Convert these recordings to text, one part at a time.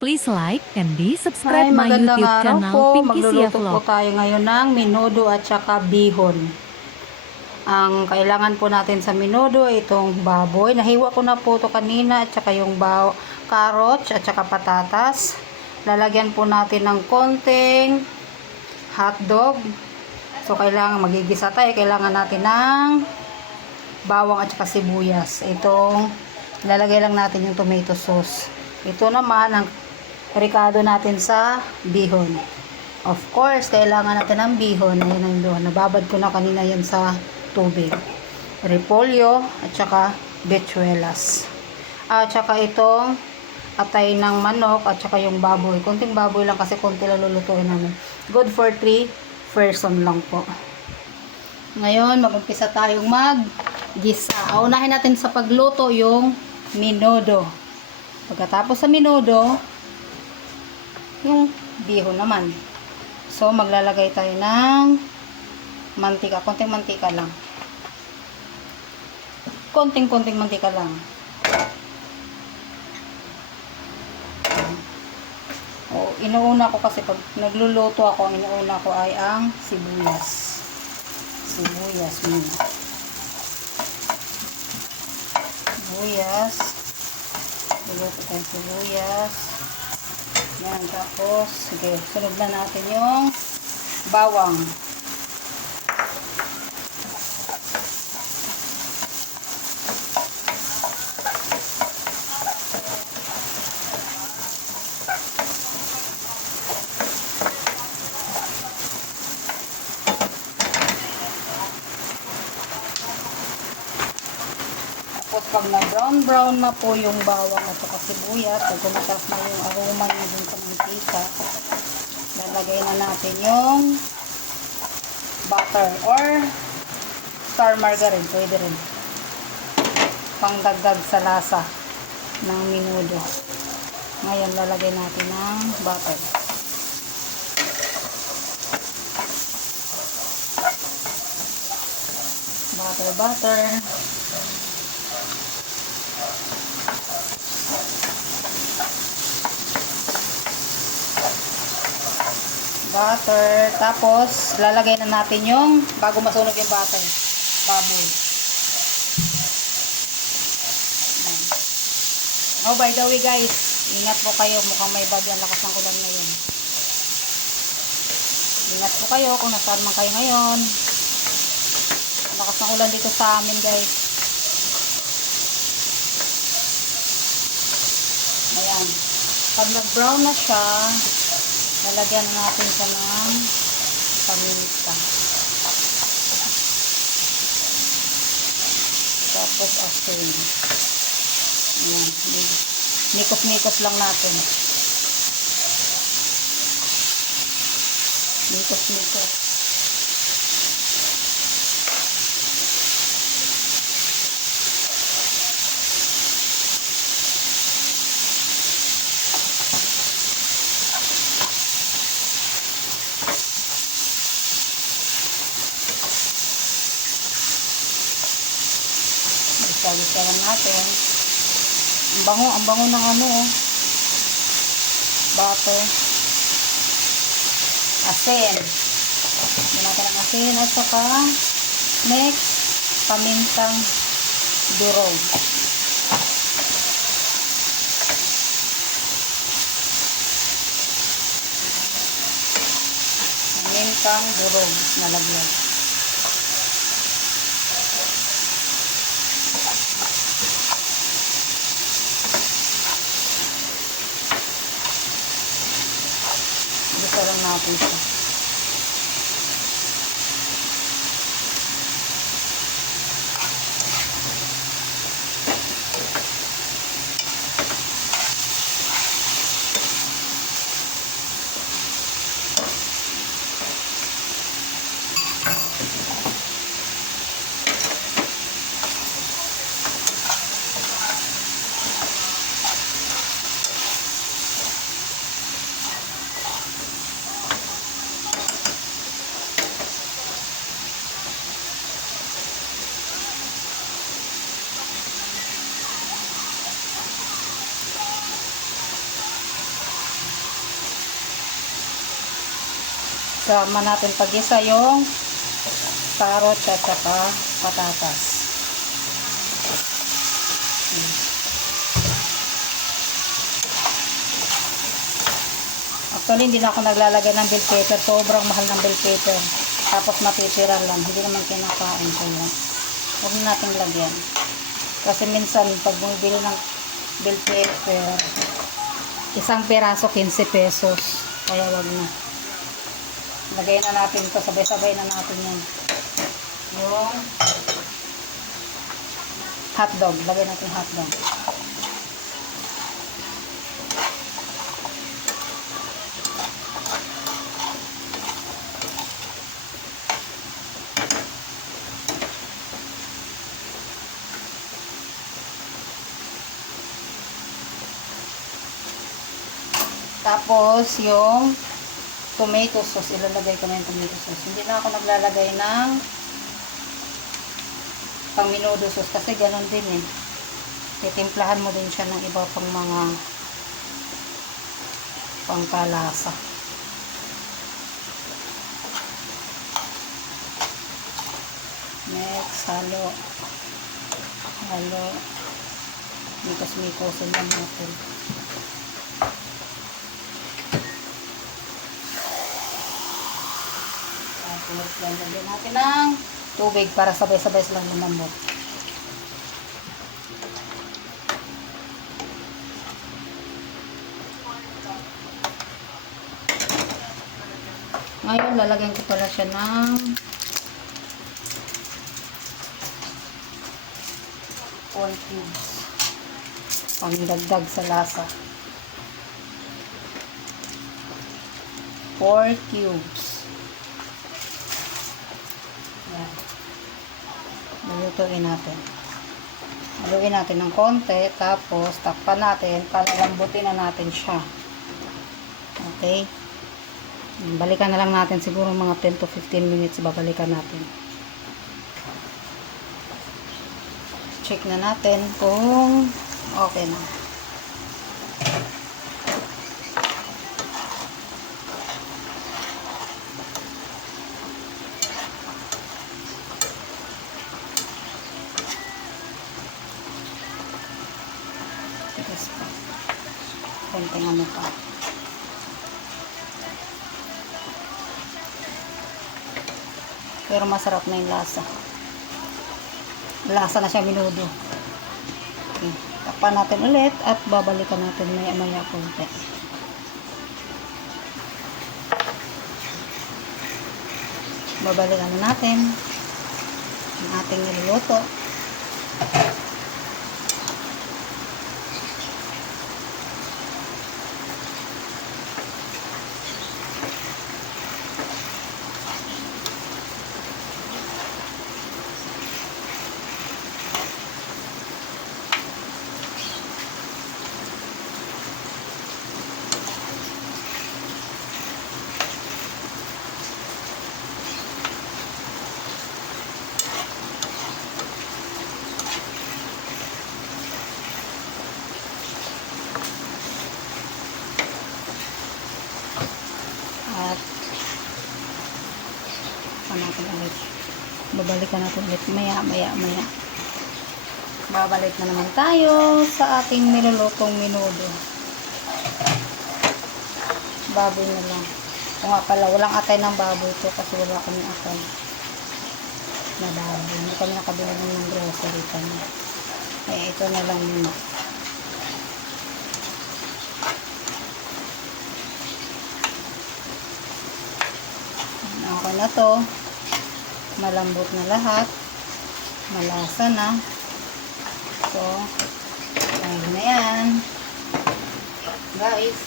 Please like and subscribe Hi, my magandang YouTube araw channel, po. Pinky Sia Magluluto po Vlog. tayo ngayon ng menudo at saka bihon. Ang kailangan po natin sa menudo itong baboy. Nahiwa ko na po ito kanina at saka yung carrots at saka patatas. Lalagyan po natin ng konting hotdog. So, kailangan magigisa tayo. Kailangan natin ng bawang at saka sibuyas. Itong lalagay lang natin yung tomato sauce. Ito naman ang ricado natin sa bihon. Of course, kailangan natin ng bihon. Ayan ang bihon. Nababad ko na kanina yan sa tubig. Repolyo at saka bechuelas. At saka itong atay ng manok at saka yung baboy. Konting baboy lang kasi konti lang lulutuin namin. Good for 3 person lang po. Ngayon, mag-umpisa tayong mag-gisa. Unahin natin sa pagluto yung menudo. Pagkatapos sa menudo, yung bihon naman. So, maglalagay tayo ng mantika. Konting mantika lang. Konting mantika lang. O, inuuna ko kasi pag nagluluto ako, ang inuuna ko ay ang sibuyas. Sibuyas muna. Sibuyas. Luluto tayo sibuyas. Yan, tapos, sige, sunod na natin yung bawang. Tapos, pag na-brown na po yung bawang at saka sibuyas, pag kumatas na yung aroma niya dun sa mantika, lalagay na natin yung butter or star margarine. Pwede rin. Pangdagdag sa lasa ng menudo. Ngayon, lalagay natin ng butter. Butter. Tapos lalagay na natin yung bago masunog yung butter, baboy. Oh, by the way guys, ingat po kayo, mukhang may bagyo, ang lakas ng ulan ngayon. Ingat po kayo kung nasaan man kayo ngayon. Ang lakas ng ulan dito sa amin guys. Ayan, pag nag-brown na siya, lalagyan natin siya ng paminta. Tapos asin. Ayan. Nikos-nikos lang natin. Nikos-nikos. Isa-isa lang natin. Ang bango ng ano, butter. Asin. Ginagawa ng asin at saka next, pamintang durog. Pamintang durog na laglag. Gusto lang natin siya. Isama natin pag-isa yung carrots at saka patatas. Actually, hindi na ako naglalagay ng bell pepper. Sobrang mahal ng bell pepper. Tapos matitira lang. Hindi naman kinakain ko yun. Huwag na natin lagyan. Kasi minsan, pag bumibili ng bell pepper, isang peraso 15 pesos. Kaya wag na. Lagay na natin ito. Sabay-sabay na natin yan. Yung hotdog. Lagay natin hotdog. Tapos, yung tomato sauce. Ilalagay ko na yung tomato sauce. Hindi na ako naglalagay ng pang menudo sauce. Kasi ganun din eh. Titimplahan mo din siya ng iba pang mga pangkalasa. Next, halo. Halo. Mikos-mikosin lang natin. Tapos, lagyan natin ng tubig para sabay-sabay silang lumambot. Ngayon, lalagyan ko pala siya ng 4 cubes. Pangdagdag sa lasa. 4 cubes. Yan. Lulutuin natin. Haluin natin ng konti. Tapos, takpan natin. Palalambutin na natin siya. Okay. Balikan na lang natin siguro mga 10 to 15 minutes. Babalikan natin. Check na natin kung okay na. Tigas pa. Konting ano pa. Pero masarap na yung lasa. Lasa na siya menudo. Okay. Takpan natin ulit at babalikan natin maya-maya konti. Babalikan na natin ang ating niluluto. At natin ulit. Babalikan natin ulit maya. Babalik na naman tayo sa ating nilulutong menudo. Baboy na lang. O nga pala, walang atay ng baboy ito kasi wala kami atay na baboy. Hindi kami nakabili ng grocery kami. Eh, ito na lang yun. Okay na to. Malambot na lahat. Malasa na. So, ayun na yan. Guys.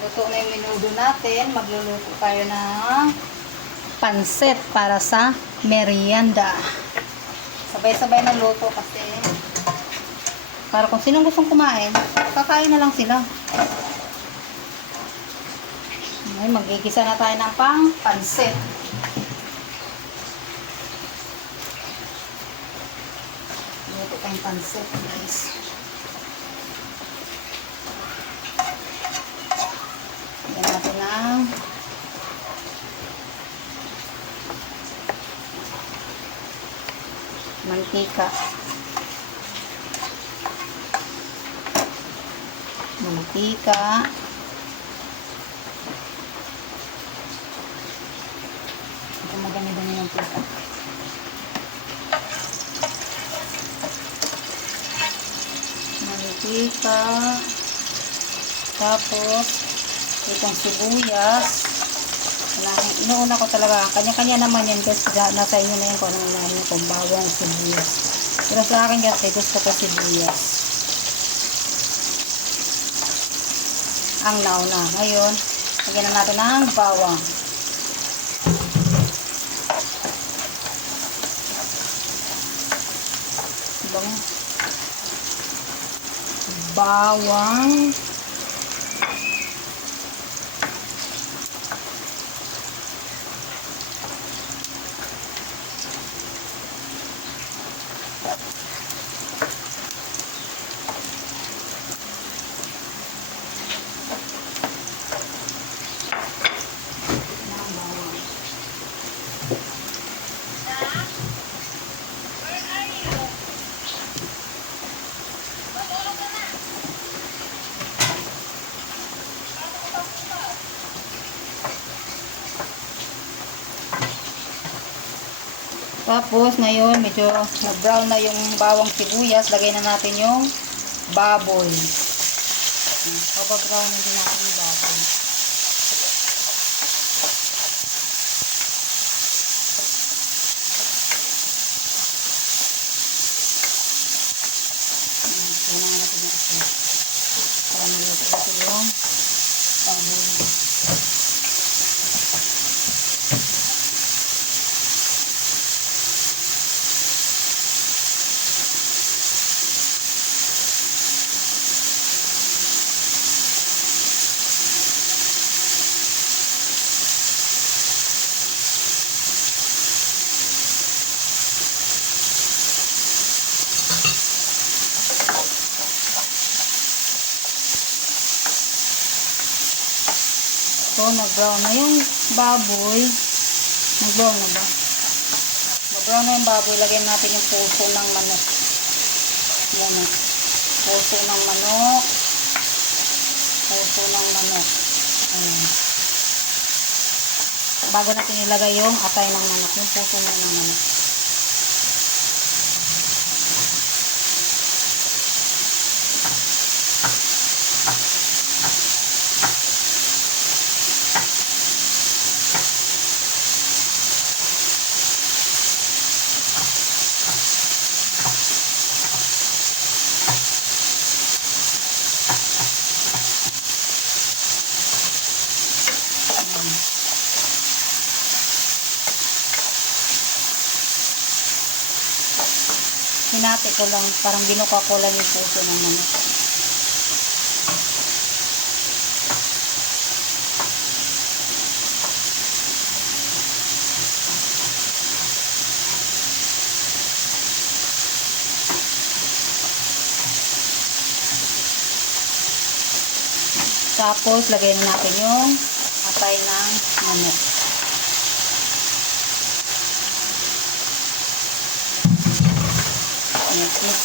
Luto na yung menudo natin. Magluluto tayo ng pansit para sa merienda. Sabay-sabay ng luto kasi para kung sinong gustong kumain, kakain na lang sila. Ngayon, magigisa na tayo ng pang pansit. tayong pansit, guys. Lagyan natin ng mantika. Ito madami-dami ng mantika. Tapos itong sibuyas. Inuuna ko talaga, kanya-kanya naman yan guys, nasa inyo na yan kung anong inahin nyo, kung bawang sibuyas. Pero sa akin guys, gusto ko sibuyas ang nauna. Ngayon, lagyan na natin ng bawang. Bawang. Tapos ngayon medyo nag-brown na yung bawang sibuyas, lagay na natin yung baboy. Pabag-brown na din natin yung baboy. Kailangan natin yung isa para maluto natin yung baboy. So, nag-brown na yung baboy. Nag-brown na ba? Nag-brown na yung baboy. Lagyan natin yung puso ng manok. Muna. Puso ng manok. Puso ng manok. Ayan. Bago natin ilagay yung atay ng manok. Yung puso ng manok. Hinati ko lang, parang binuka ko lang yung puso ng manok. Tapos, lagay na natin yung atay ng manok.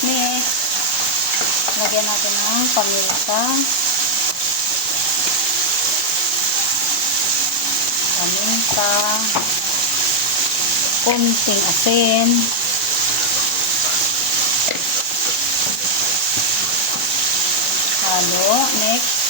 Mix. Lagyan natin ng paminta. Konting asin. Halo. Next.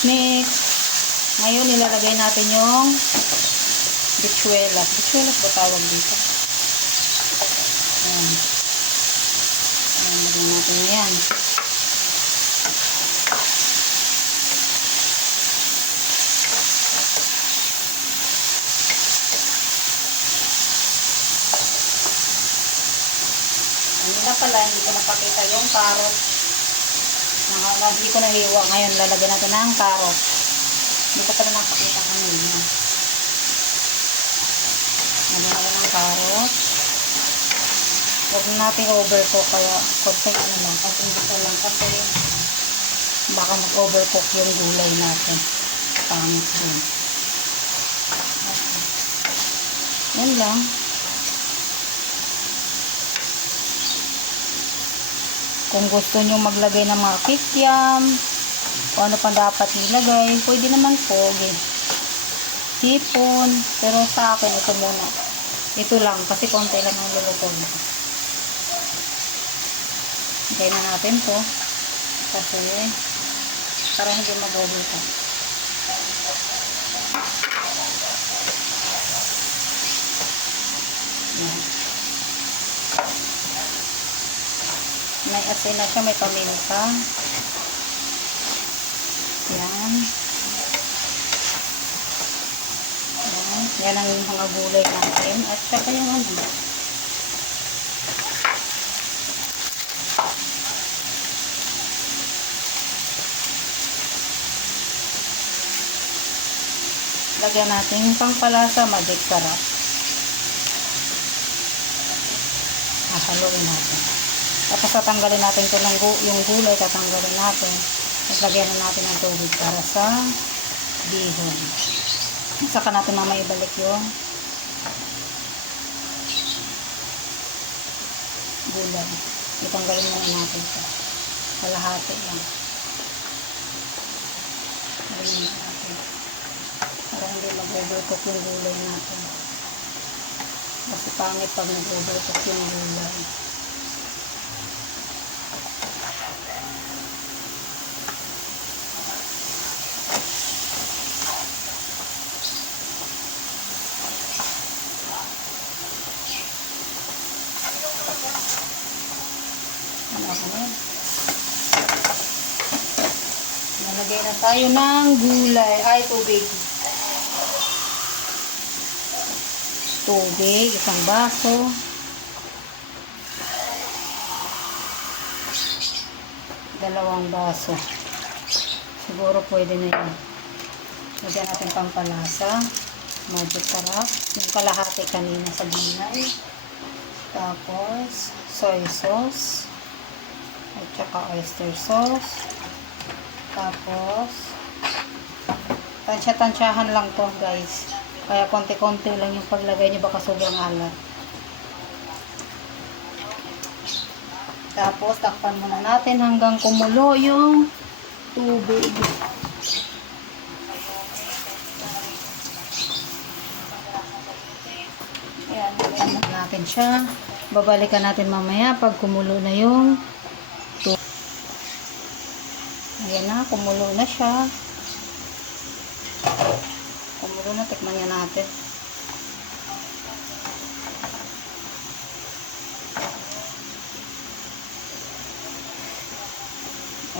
Mix. Ngayon, nilalagay natin yung bichuelas. Bichuelas ba tawag dito? Ayan. Lagyan natin yan. pala, hindi ko napakita yung carrot. Hindi ko nahiwa. Ngayon, lalagyan natin ng carrot. Hindi ko pala napakita kanina. Lagyan natin ng carrot. Huwag natin overcook, kaya konting ano lang, konting dito lang kasi baka mag-overcook yung gulay natin. Pangit din. Yan lang. Kung gusto nyo maglagay ng mga kikiam, o ano pa dapat nilagay, pwede naman po. Hipon. Pero sa akin, ito muna. Ito lang, kasi konti lang ang luluto. Hintay na natin to. Kasi, para hindi mag-overcook. Yan. May asin na siya, may paminta. Yan. Yan. Yan ang mga gulay natin. At saka yung ano. Lagyan natin yung pangpalasa, magic sarap. Haluin natin. Tapos tatanggalin natin ito ng yung gulay, tatanggalin natin. At lagyan na natin ng tubig para sa bihon. Saka natin mamaya ibalik yung gulay. Itanggalin muna natin ito. Kalahati lang. Lagyan natin. Para hindi mag-overcook yung gulay natin. Kasi pangit pag nag-overcook yung gulay. Nalagay na tayo ng gulay. Ay, tubig. Tubig, isang baso. Dalawang baso. Siguro pwede na yun. Lagyan natin pampalasa. Magic sarap. Yung kalahati kanina sa gulay. Tapos, soy sauce. At saka oyster sauce. Tapos, tansya-tansyahan lang to guys. Kaya konti-konti lang yung paglagay nyo, baka sobrang alat. Tapos, takpan muna natin hanggang kumulo yung tubig. Ayan, lagyan natin siya. Babalikan natin mamaya pag kumulo na yung tubig. Ayan na, kumulo na siya. Kumulo na, tikman niya natin.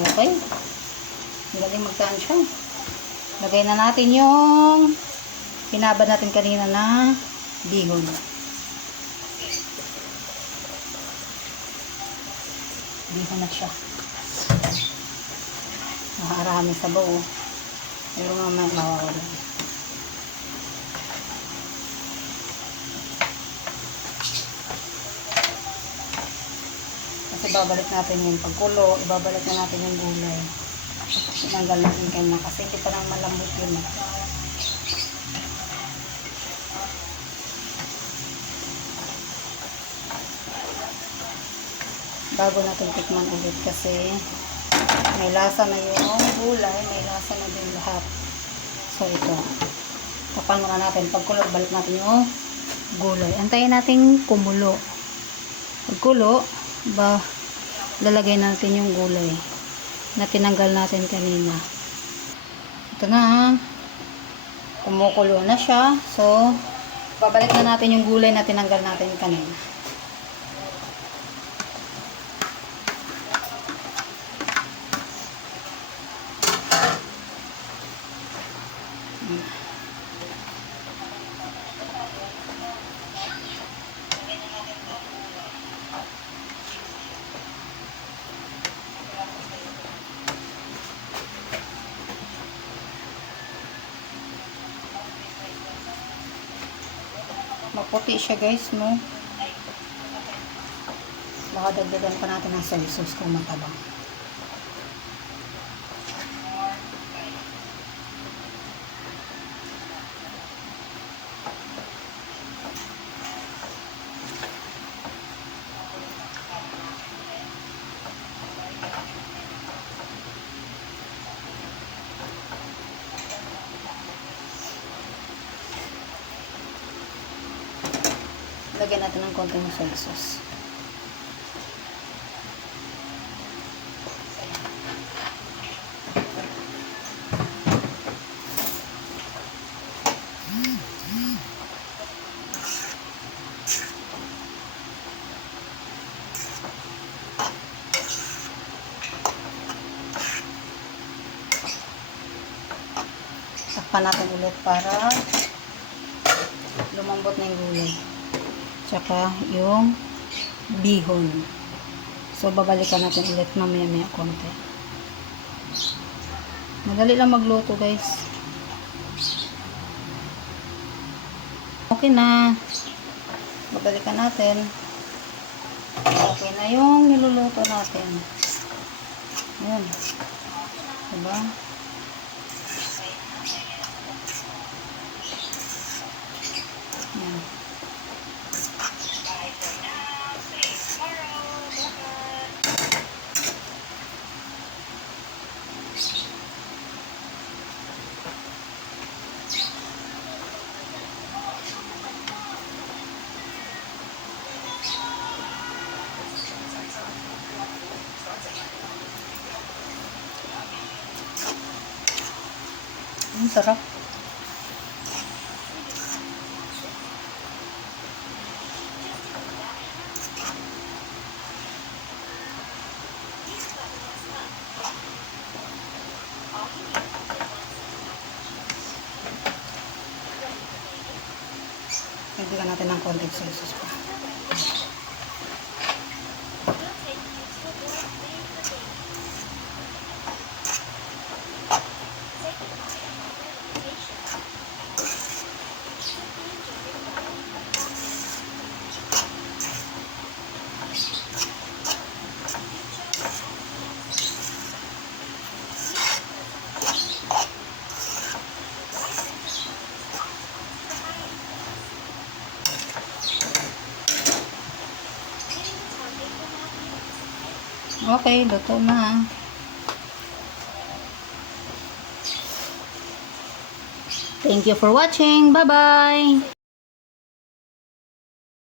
Okay. Galing magtaan siya. Lagay na natin yung pinabad natin kanina na bihon. Bihon na siya. Maharami sa bawo. Pero mamaya mawawala. Kasi babalik natin yung pagkulo, ibabalik na natin yung gulay. Tinanggal natin kanya kasi hindi pa lang malambot yun. Bago natin tikman ulit kasi may lasa na yung gulay, may lasa na din lahat. So ito, tapan muna natin. Pagkulo, balik natin yung gulay. Antayin natin kumulo. Pagkulo, lalagay natin yung gulay na tinanggal natin kanina. Ito na, kumukulo na siya. So, babalik na natin yung gulay na tinanggal natin kanina. Maputi siya guys, no? Baka dagdagan pa natin ng soy sauce kung matabang. Lagyan natin ng konting soy sauce. Takpan natin ulit para lumambot na yung gulay. Tsaka yung bihon. So, babalikan natin ulit mamaya-maya konti. Madali lang magluto, guys. Okay na. Babalikan natin. Okay na yung niluluto natin. Yan. Diba? Yan. Ang sarap. Nagdigan natin ng konting soy sauce pa. Okay, luto na. Thank you for watching. Bye-bye!